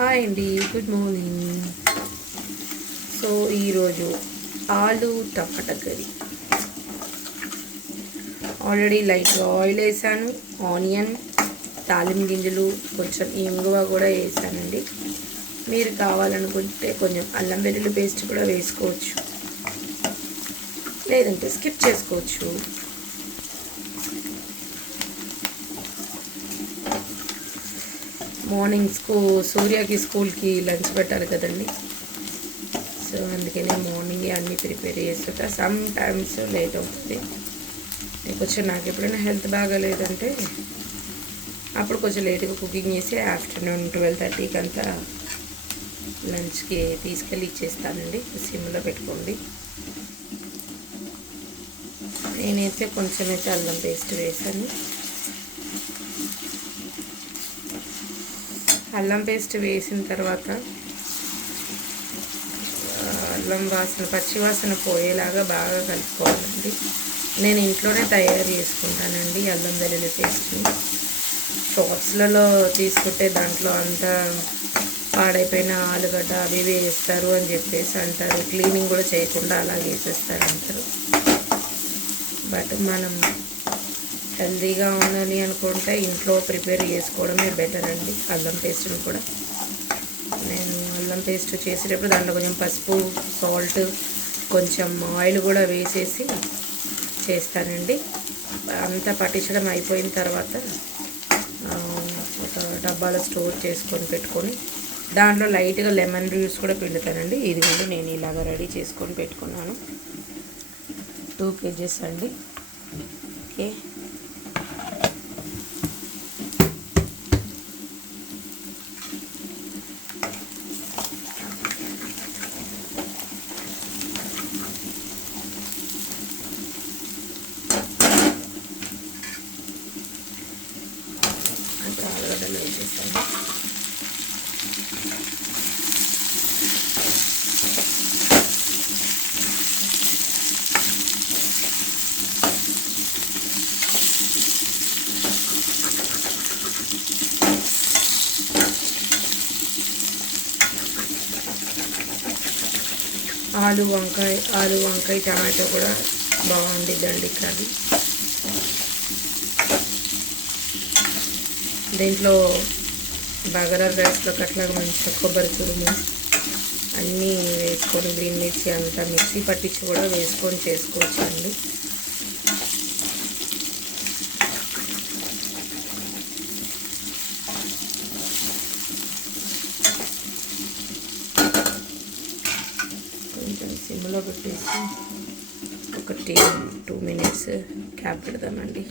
Hi అండి, good morning. So ఈరోజు ఆలు టమాటా కర్రీ. ఆల్రెడీ లైట్గా ఆయిల్ వేసాను, ఆనియన్, తాలింపు గింజలు, కొంచెం ఇంగువ కూడా వేసానండి. మీరు కావాలనుకుంటే కొంచెం అల్లం వెల్లుల్లి పేస్ట్ కూడా వేసుకోవచ్చు, లేదంటే స్కిప్ చేసుకోవచ్చు. మార్నింగ్ సూర్యకి స్కూల్కి లంచ్ పెట్టాలి కదండి. సో అందుకనే మార్నింగ్ అన్నీ ప్రిపేర్ చేస్తుంటా. సమ్ టైమ్స్ లేట్ అవుతుంది. కొంచెం నాకు ఎప్పుడైనా హెల్త్ బాగాలేదంటే అప్పుడు కొంచెం లేట్గా కుకింగ్ చేసి ఆఫ్టర్నూన్ 12:30కి అంతా లంచ్కి తీసుకెళ్ళి ఇచ్చేస్తానండి. సిమ్లో పెట్టుకోండి. నేనైతే కొంచెం అయితే అల్లం పేస్ట్ వేసాను. అల్లం పేస్ట్ వేసిన తర్వాత అల్లం వాసన, పచ్చి వాసన పోయేలాగా బాగా కలుపుకోవాలండి. నేను ఇంట్లోనే తయారు చేసుకుంటానండి అల్లం వెల్లుల్లి పేస్ట్ని. షాప్స్లలో తీసుకుంటే దాంట్లో అంతా పాడైపోయిన ఆలుగడ్డ అవి వేస్తారు అని చెప్పేసి అంటారు. క్లీనింగ్ కూడా చేయకుండా అలా వేసేస్తారు అంటారు. బట్ మనం హెల్తీగా ఉండాలి అనుకుంటే ఇంట్లో ప్రిపేర్ చేసుకోవడమే బెటర్ అండి. అల్లం పేస్ట్ని కూడా నేను అల్లం పేస్ట్ చేసేటప్పుడు దాంట్లో కొంచెం పసుపు, సాల్ట్, కొంచెం ఆయిల్ కూడా వేసేసి చేస్తానండి. అంతా పట్టించడం అయిపోయిన తర్వాత ఒక డబ్బాలో స్టోర్ చేసుకొని పెట్టుకొని దాంట్లో లైట్గా లెమన్ జ్యూస్ కూడా పిండుతానండి. ఇది కూడా నేను ఇలాగ రెడీ చేసుకొని పెట్టుకున్నాను. 2 kgs అండి. ఓకే, ఆలుగడ్డలు వేసేస్తాను. ఆలు వంకాయ టమాటో కూడా బాగుండిద్దండి కర్రీ. దీంట్లో బగారా రైస్లో అట్లాగా మంచిగా కొబ్బరి తురుము అన్నీ వేసుకొని గ్రీన్ మిర్చి అంతా మిక్సీ పట్టించి కూడా వేసుకొని చేసుకోవచ్చు అండి. కొంచెం సిమ్లో పెట్టేసి ఒక 2 minutes క్యాప్ పెడదామండి.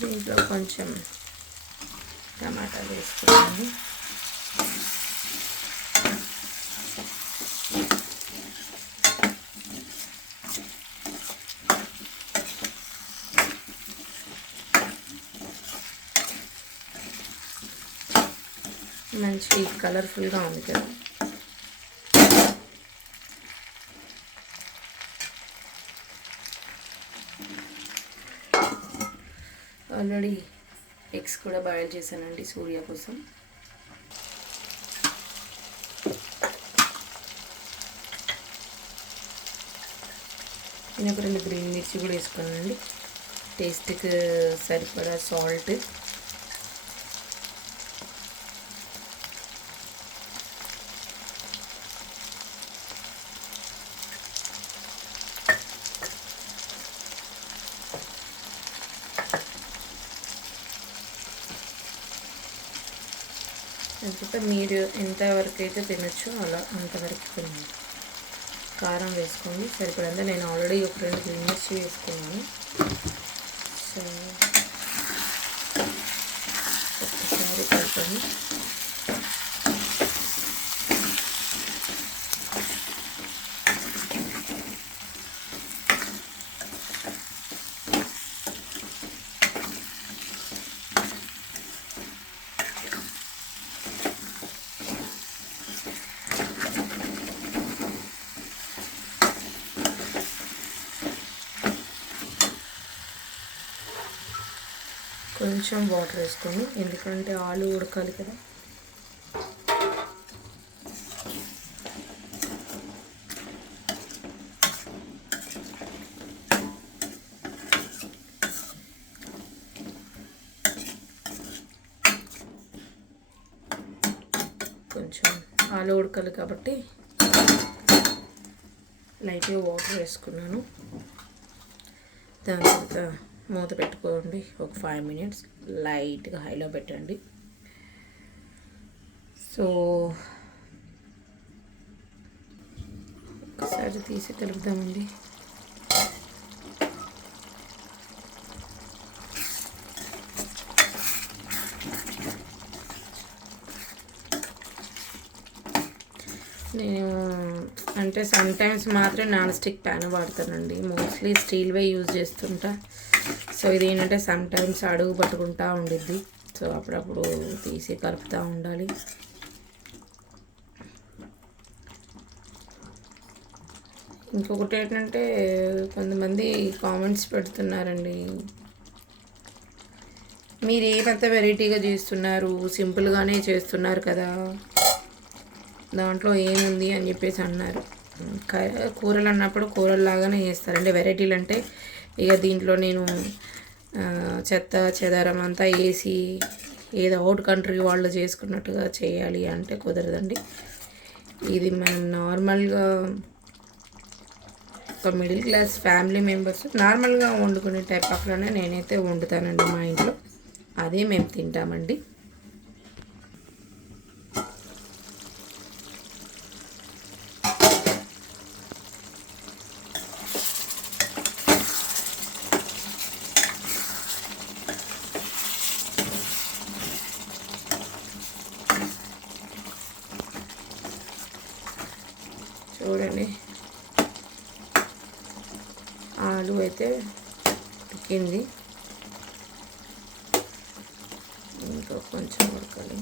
దీంట్లో కొంచెం టమాటా వేసుకున్నాను. మంచి కలర్ఫుల్గా ఉంది కదా. ఆల్రెడీ ఎగ్స్ కూడా బాయిల్ చేశానండి సూర్య కోసం. నేను ఒక 2 గ్రీన్ మిర్చి కూడా వేసుకున్నానండి. టేస్ట్కి సరిపడా సాల్ట్, లేకపోతే మీరు ఎంతవరకు అయితే తినొచ్చో అలా అంతవరకు తినండి. కారం వేసుకోండి సరిపడంతా. నేను ఆల్రెడీ ఒక 2 గ్రీన్ మిర్చి వేసుకున్నాను. సో ఒకసారి కలుపుకొని కొంచెం వాటర్ వేసుకొని, ఎందుకంటే ఆలు ఉడకాలి కదా. కొంచెం ఆలు ఉడకాలి కాబట్టి లైట్గా వాటర్ వేసుకున్నాను. దాని తర్వాత మూత పెట్టుకోండి. ఒక 5 minutes లైట్గా హైలో పెట్టండి. సో ఒకసారి తీసి కలుపుదామండి. నేను అంటే సమ్టైమ్స్ మాత్రం నాన్ స్టిక్ ప్యాన్ వాడతానండి. మోస్ట్లీ స్టీల్వే యూజ్ చేస్తుంటా. సో ఇది ఏంటంటే సమ్టైమ్స్ అడుగు పట్టుకుంటా ఉండిద్ది. సో అప్పుడప్పుడు తీసి కలుపుతూ ఉండాలి. ఇంకొకటి ఏంటంటే కొంతమంది కామెంట్స్ పెడుతున్నారండి, మీరు ఏమంత వెరైటీగా చేస్తున్నారు, సింపుల్గానే చేస్తున్నారు కదా, దాంట్లో ఏముంది అని చెప్పేసి అన్నారు. కూరలు అన్నప్పుడు కూరల్లాగానే చేస్తారండి. వెరైటీలు అంటే ఇక దీంట్లో నేను చెత్త చెదారం అంతా వేసి ఏదో అవుట్ కంట్రీ వాళ్ళు చేసుకున్నట్టుగా చేయాలి అంటే కుదరదండి. ఇది మనం నార్మల్గా ఒక మిడిల్ క్లాస్ ఫ్యామిలీ మెంబర్స్ నార్మల్గా వండుకునే టైప్ ఆఫ్లోనే నేనైతే వండుతానండి. మా ఇంట్లో అదే మేము తింటామండి. చూడండి, ఆలు అయితే ఉడికింది, ఇంకా కొంచెం ఉడకాలి.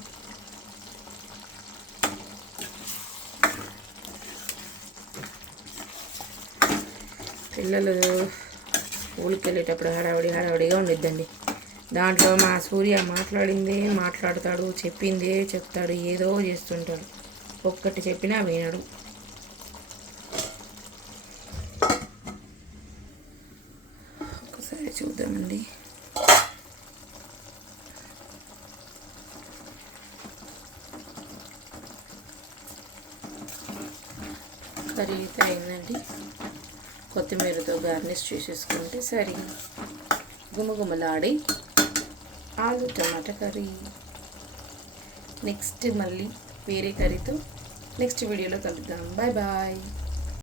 పిల్లలు స్కూల్కి వెళ్ళేటప్పుడు హడావిడిగా ఉండిద్దండి. దాంట్లో మా సూర్య మాట్లాడిందే మాట్లాడతాడు, చెప్పిందే చెప్తాడు, ఏదో చేస్తుంటాడు. ఒక్కటి చెప్పినా వినడు. ఒకసారి చూద్దామండి. కర్రీ అయితే అయిందండి. కొత్తిమీరతో గార్నిష్ చేసేసుకుంటే సరే, గుమగుమలాడి ఆలు టమాటా కర్రీ. నెక్స్ట్ మళ్ళీ వేరే కర్రీతో నెక్స్ట్ వీడియోలో కలుద్దాం. Bye bye.